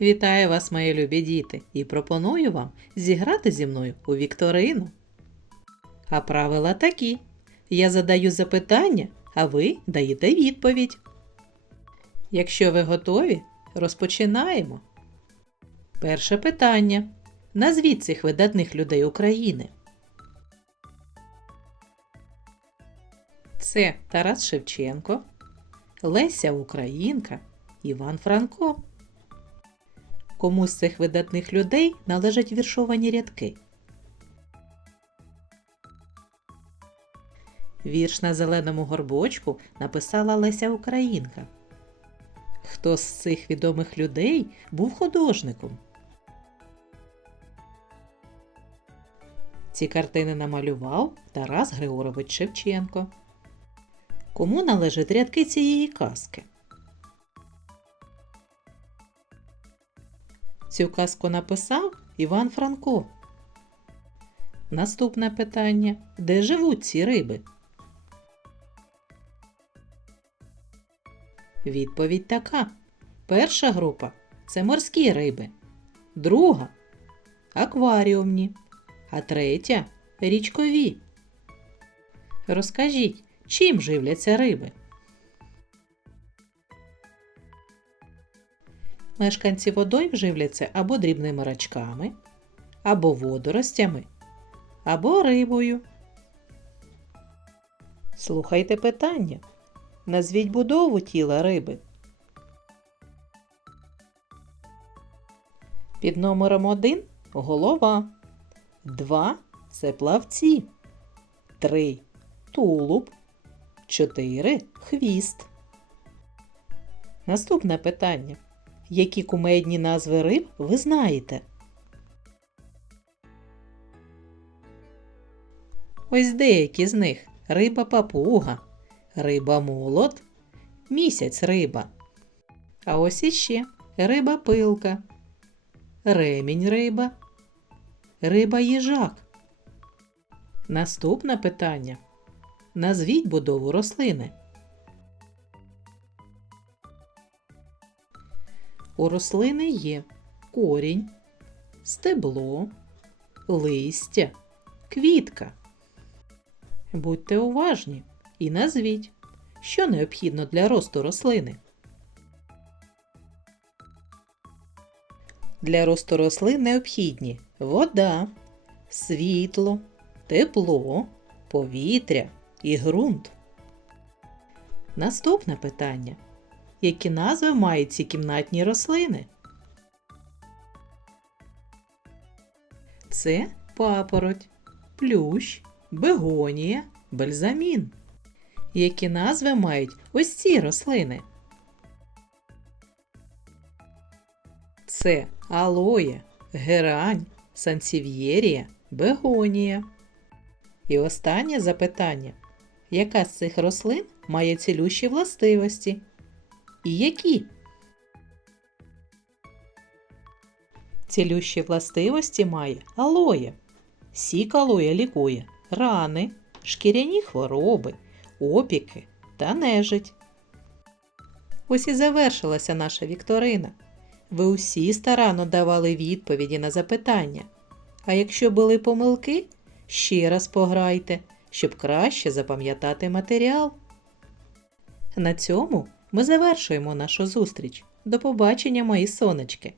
Вітаю вас, мої любі діти, і пропоную вам зіграти зі мною у вікторину. А правила такі: я задаю запитання, а ви даєте відповідь. Якщо ви готові, розпочинаємо. Перше питання. Назвіть цих видатних людей України. Це Тарас Шевченко, Леся Українка, Іван Франко. Кому з цих видатних людей належать віршовані рядки? Вірш на зеленому горбочку написала Леся Українка. Хто з цих відомих людей був художником? Ці картини намалював Тарас Григорович Шевченко. Кому належать рядки цієї казки? Цю казку написав Іван Франко. Наступне питання. Де живуть ці риби? Відповідь така. Перша група це морські риби, друга акваріумні, а третя річкові. Розкажіть, чим живляться риби? Мешканці водойм живляться або дрібними рачками, або водоростями, або рибою. Слухайте питання. Назвіть будову тіла риби. Під номером 1 голова. 2 це плавці. 3 тулуб. 4 хвіст. Наступне питання. Які кумедні назви риб ви знаєте? Ось деякі з них риба папуга, риба молот, місяць риба. А ось іще риба пилка, ремінь риба, риба їжак. Наступне питання. Назвіть будову рослини. У рослини є корінь, стебло, листя, квітка. Будьте уважні і назвіть, що необхідно для росту рослини. Для росту рослин необхідні вода, світло, тепло, повітря і ґрунт. Наступне питання. Які назви мають ці кімнатні рослини? Це папороть, плющ, бегонія, бальзамін. Які назви мають ось ці рослини? Це алоє, герань, сансів'єрія, бегонія. І останнє запитання. Яка з цих рослин має цілющі властивості? І які? Цілющі властивості має алоє. Сік алоє лікує рани, шкіряні хвороби, опіки та нежить. Ось і завершилася наша вікторина. Ви усі старанно давали відповіді на запитання. А якщо були помилки, ще раз пограйте, щоб краще запам'ятати матеріал. На цьому ми завершуємо нашу зустріч. До побачення, мої сонечки!